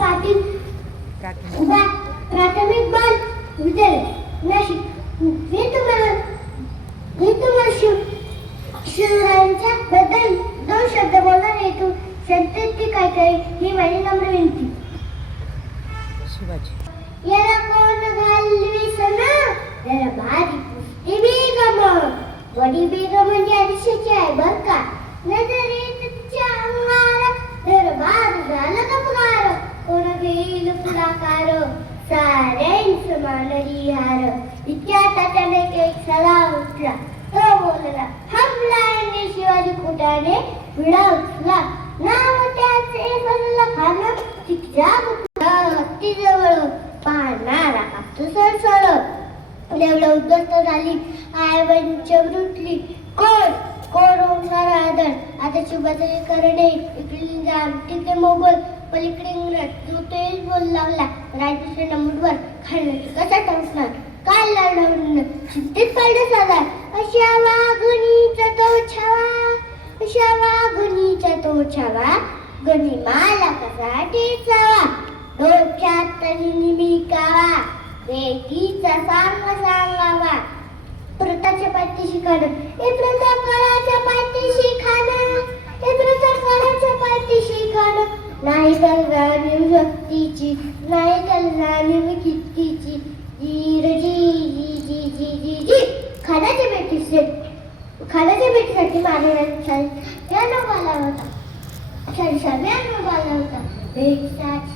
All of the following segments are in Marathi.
पाटील प्राथमिक बाल विद्यालय नाशिक. मी तुम्हाला शिवरायांच्या बद्दल 2 शब्द बोलणार येतो. सत्य काय काय ही माझी नम्र विनंती. शिवाजी याला कोण घालवी सना याला भारी पुष्टी बेगम. वडी बेगम म्हणजे आदिशाची आहे बर का. नजरेत तिच्या अंगार दरबार झाला कपगार. कोण घेईल पुढाकार साऱ्यांच मानरी हार. इतक्यात अचानक एक सला उठला. तो बोलला हमला आणि शिवाजी कुटाने विडा उचला. नाव त्याचे बनला खाना तिच्या हत्तीजवळ पाहणारा कापतो सळसळ. देवला उद्ध्वस्त झाली आईबाईंची रुटली. कोण कोण ओंकार आदर. आता शुभाचे करणे इकडे जाम तिथे मोगल पलीकडे इंग्रज. जो तेच बोलू लागला राजश्री मुठवर खाण्याची कसा टोचणार. काय लढवणं शिट्टीत पडलं साधा. अशा वाघणीचा तो छावा अशा वाघणीचा तो छावा गनिमाला कसा टेचावा. डोक्यात निमिकावा बेटीचा सांगावा. प्रताच्या पाठीशी खाणं हे प्रता काळाच्या पाठीशी खाणं हे प्रता काळाच्या पाठीशी खाणं. नाही तर जाणीव शक्तीची नाही तर जाणीव कितीची. खाण्याच्या भेटीसाठी महाराजांचा अनुभव आला होता. भेटीसाठी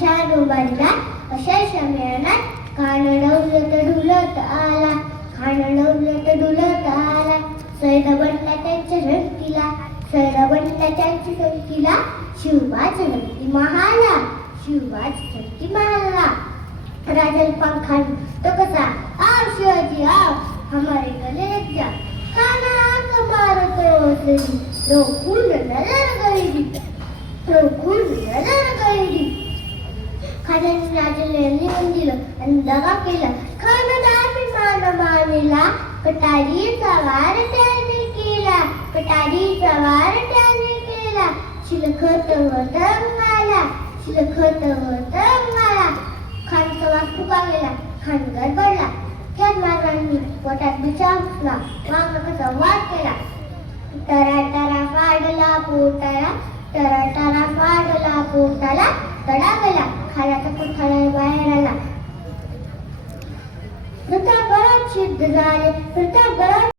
छान उभारला. अशा शम्यानात खाणं डुलत आला. खाणं डुलत आला. सैद बनला त्यांच्या रंगीला. सैद बनला त्यांची संगीला. शिवबाज रंगी महाला. शिवबाज रंगी महाला. राजा पंखान तो कसा आओ शिवाजी आओ हमारे गले लग जा. खाना कमारो तो रोखून नजर गळली. खाण्याने राजाला लिहून दिलं आणि दगा केला. खानदानी मान मानेला. कटारीचा वार त्याने केला. कटारीचा वार त्याने केला. शिलखत होत अंगाला. शिलखत होत अंगाला. खानचा वास फुका गेला. खान गडबडला. त्यात महाराजांनी पोटात बिछा घुसला. मागं कसा वाद केला. टरा फाडला पोटाला. टरा फाडला पोटाला. तडा गेला. खाण्याचा पुठाला बाहेर आला. प्रताप बराच सिद्ध झाले. प्रताप बराच